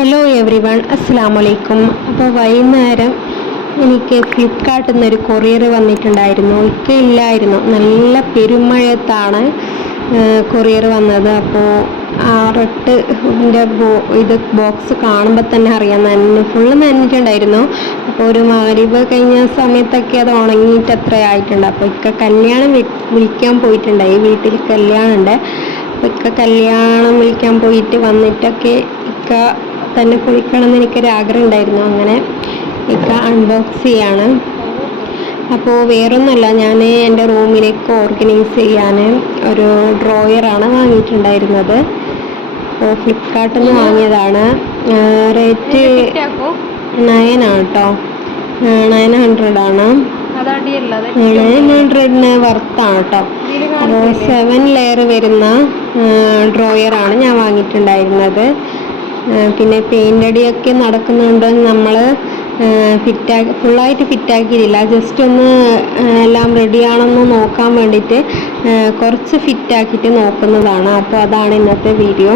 Hello every one, അസ്സാം വലൈക്കും. അപ്പോൾ വൈകുന്നേരം എനിക്ക് ഫ്ലിപ്കാർട്ടിൽ നിന്നൊരു കൊറിയർ വന്നിട്ടുണ്ടായിരുന്നു. ഇല്ലായിരുന്നു, നല്ല പെരുമഴയത്താണ് കൊറിയർ വന്നത്. അപ്പോൾ ആ റെഡിൻ്റെ ഇത് ബോക്സ് കാണുമ്പോൾ തന്നെ അറിയാം, ഫുള്ള് നനഞ്ഞിട്ടുണ്ടായിരുന്നു. അപ്പോൾ ഒരു മഗ്‌രിബ് കഴിഞ്ഞ സമയത്തൊക്കെ അത് ഉണങ്ങിയിട്ട് അത്ര ആയിട്ടുണ്ട്. അപ്പോൾ കല്യാണം വിളിക്കാൻ പോയിട്ടുണ്ടായി, വീട്ടിൽ കല്യാണമുണ്ട്. അപ്പോൾ കല്യാണം വിളിക്കാൻ പോയിട്ട് വന്നിട്ടൊക്കെ തന്നെ കുളിക്കണമെന്ന് എനിക്കൊരാഗ്രഹം ഉണ്ടായിരുന്നു. അങ്ങനെ അൺബോക്സ് ചെയ്യാണ്. അപ്പോൾ വേറൊന്നുമല്ല, ഞാൻ എൻ്റെ റൂമിലേക്ക് ഓർഗനൈസ് ചെയ്യാൻ ഒരു ഡ്രോയറാണ് വാങ്ങിയിട്ടുണ്ടായിരുന്നത്. അപ്പോൾ ഫ്ലിപ്കാർട്ടിൽ നിന്ന് വാങ്ങിയതാണ്. റേറ്റ് 9 കേട്ടോ, 900 900 വർത്താണ് കേട്ടോ. അപ്പോൾ 7 ലെയർ വരുന്ന ഡ്രോയറാണ് ഞാൻ വാങ്ങിയിട്ടുണ്ടായിരുന്നത്. പിന്നെ പെയിൻ്റ് അടിയൊക്കെ നടക്കുന്നുണ്ട്. നമ്മൾ ഫുള്ളായിട്ട് ഫിറ്റാക്കിയിട്ടില്ല, ജസ്റ്റ് ഒന്ന് എല്ലാം റെഡിയാണെന്ന് നോക്കാൻ വേണ്ടിയിട്ട് കുറച്ച് ഫിറ്റാക്കിയിട്ട് നോക്കുന്നതാണ്. അപ്പോൾ അതാണ് ഇന്നത്തെ വീഡിയോ.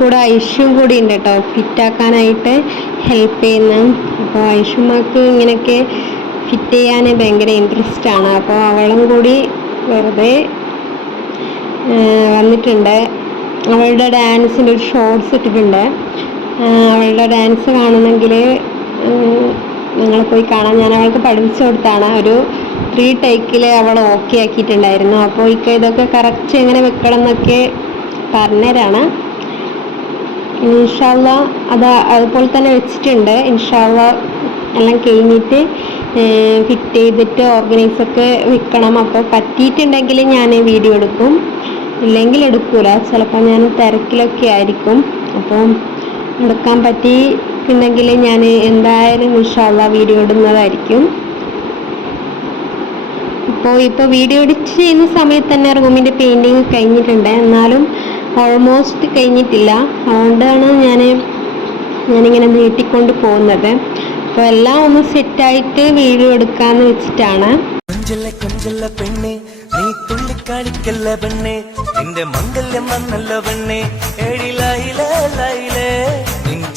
കൂടെ ഐഷും കൂടി ഉണ്ട് കേട്ടോ, ഫിറ്റാക്കാനായിട്ട് ഹെൽപ്പ് ചെയ്യുന്ന. അപ്പോൾ ഐഷുമ്മക്ക് ഇങ്ങനെയൊക്കെ ഫിറ്റ് ചെയ്യാൻ ഭയങ്കര ഇൻട്രസ്റ്റ് ആണ്. അപ്പോൾ അവളും കൂടി വെറുതെ വന്നിട്ടുണ്ട്. അവളുടെ ഡാൻസിൻ്റെ ഒരു ഷോർട്സ് ഇട്ടിട്ടുണ്ട്. അവളുടെ ഡാൻസ് കാണുന്നെങ്കിൽ നിങ്ങൾ പോയി കാണാം. ഞാൻ അവൾക്ക് പഠിപ്പിച്ചു കൊടുത്താണ്. ഒരു 3 ടേക്കിൽ അവൾ ഓക്കെ ആക്കിയിട്ടുണ്ടായിരുന്നു. അപ്പോൾ ഇതൊക്കെ കറക്റ്റ് എങ്ങനെ വെക്കണം എന്നൊക്കെ പറഞ്ഞുതരാണ്. ഇൻഷാ അല്ലാഹ് അതുപോലെ തന്നെ വെച്ചിട്ടുണ്ട്. ഇൻഷാ അല്ലാഹ് എല്ലാം കഴിഞ്ഞിട്ട് ഫിറ്റ് ചെയ്തിട്ട് ഓർഗനൈസൊക്കെ വെക്കണം. അപ്പോൾ പറ്റിയിട്ടുണ്ടെങ്കിൽ ഞാൻ വീഡിയോ എടുക്കും, ഇല്ലെങ്കിൽ എടുക്കൂല. ചിലപ്പോൾ ഞാൻ തിരക്കിലൊക്കെ ആയിരിക്കും. അപ്പോൾ എടുക്കാൻ പറ്റിയിട്ടുണ്ടെങ്കിൽ ഞാൻ എന്തായാലും ഇൻഷാ അല്ലാഹ് വീഡിയോ ഇടുന്നതായിരിക്കും. ഇപ്പോൾ വീഡിയോ എഡിറ്റ് ചെയ്യുന്ന സമയത്ത് തന്നെ റൂമിൻ്റെ പെയിൻറ്റിങ് കഴിഞ്ഞിട്ടുണ്ട്, എന്നാലും ഓൾമോസ്റ്റ് കഴിഞ്ഞിട്ടില്ല. അതുകൊണ്ടാണ് ഞാനിങ്ങനെ നീട്ടിക്കൊണ്ട് പോകുന്നത്. അപ്പോൾ എല്ലാം ഒന്ന് സെറ്റായിട്ട് വീഡിയോ എടുക്കാമെന്ന് വെച്ചിട്ടാണ്.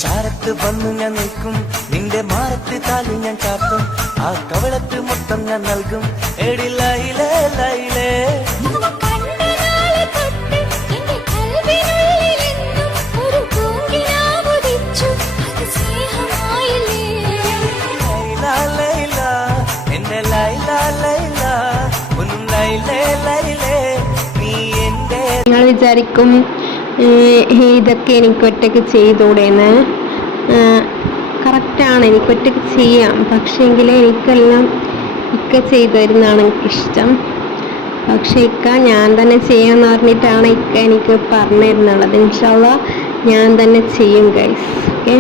ചാരത്ത് വന്നു ഞാൻ നിൽക്കും, നിന്റെ മാറത്ത് താലി ഞാൻ ചാർത്തും, ആ കവളത്ത് മൊത്തം ഞാൻ നൽകും. എടിലൈലേ ലൈലേ നിങ്ങൾ വിചാരിക്കും ഇതൊക്കെ എനിക്ക് ഒറ്റയ്ക്ക് ചെയ്തുകൂടെയെന്ന്. കറക്റ്റാണ്, എനിക്ക് ഒറ്റയ്ക്ക് ചെയ്യാം. പക്ഷേങ്കിൽ എനിക്കെല്ലാം ചെയ്തു തരുന്നതാണ് എനിക്കിഷ്ടം. പക്ഷേ ഞാൻ തന്നെ ചെയ്യാമെന്ന് പറഞ്ഞിട്ടാണ് എനിക്ക് പറഞ്ഞു തരുന്നുള്ളത്. ഇൻഷാ അല്ലാഹ് ഞാൻ തന്നെ ചെയ്യും ഗൈസ്. ഓക്കെ,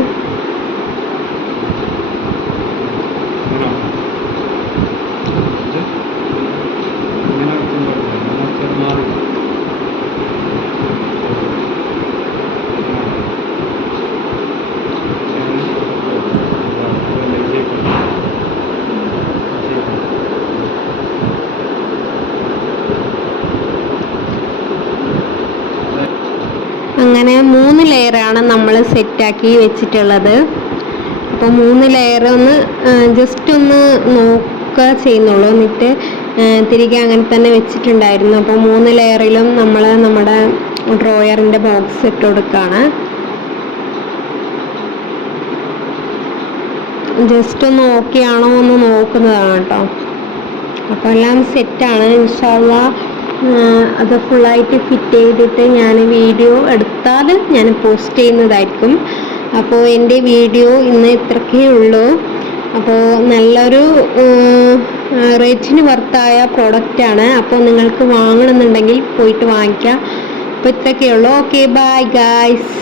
അങ്ങനെ 3 ലെയറാണ് നമ്മൾ സെറ്റാക്കി വെച്ചിട്ടുള്ളത്. അപ്പോൾ 3 ലെയർ ഒന്ന് ജസ്റ്റ് ഒന്ന് നോക്കുക ചെയ്യുന്നുള്ളൂ, എന്നിട്ട് തിരികെ അങ്ങനെ തന്നെ വെച്ചിട്ടുണ്ടായിരുന്നു. അപ്പോൾ 3 ലെയറിലും നമ്മൾ നമ്മുടെ ഡ്രോയറിൻ്റെ ബോക്സ് ഇട്ട് കൊടുക്കുകയാണ്. ജസ്റ്റ് ഒന്ന് ഓക്കെ ആണോ എന്ന് നോക്കുന്നതാണ് കേട്ടോ. അപ്പോൾ എല്ലാം സെറ്റാണ്. ഇൻഷാ അല്ലാഹ് അത് ഫുള്ളായിട്ട് ഫിറ്റ് ചെയ്തിട്ട് ഞാൻ വീഡിയോ എടുത്താൽ ഞാൻ പോസ്റ്റ് ചെയ്യുന്നതായിരിക്കും. അപ്പോൾ എൻ്റെ വീഡിയോ ഇന്ന് ഇത്രയൊക്കെ ഉള്ളൂ. അപ്പോൾ നല്ലൊരു റേറ്റിന് വർത്തായ പ്രോഡക്റ്റാണ്. അപ്പോൾ നിങ്ങൾക്ക് വാങ്ങണമെന്നുണ്ടെങ്കിൽ പോയിട്ട് വാങ്ങിക്കാം. അപ്പോൾ ഇത്രയൊക്കെ ഉള്ളൂ. Okay, bye guys.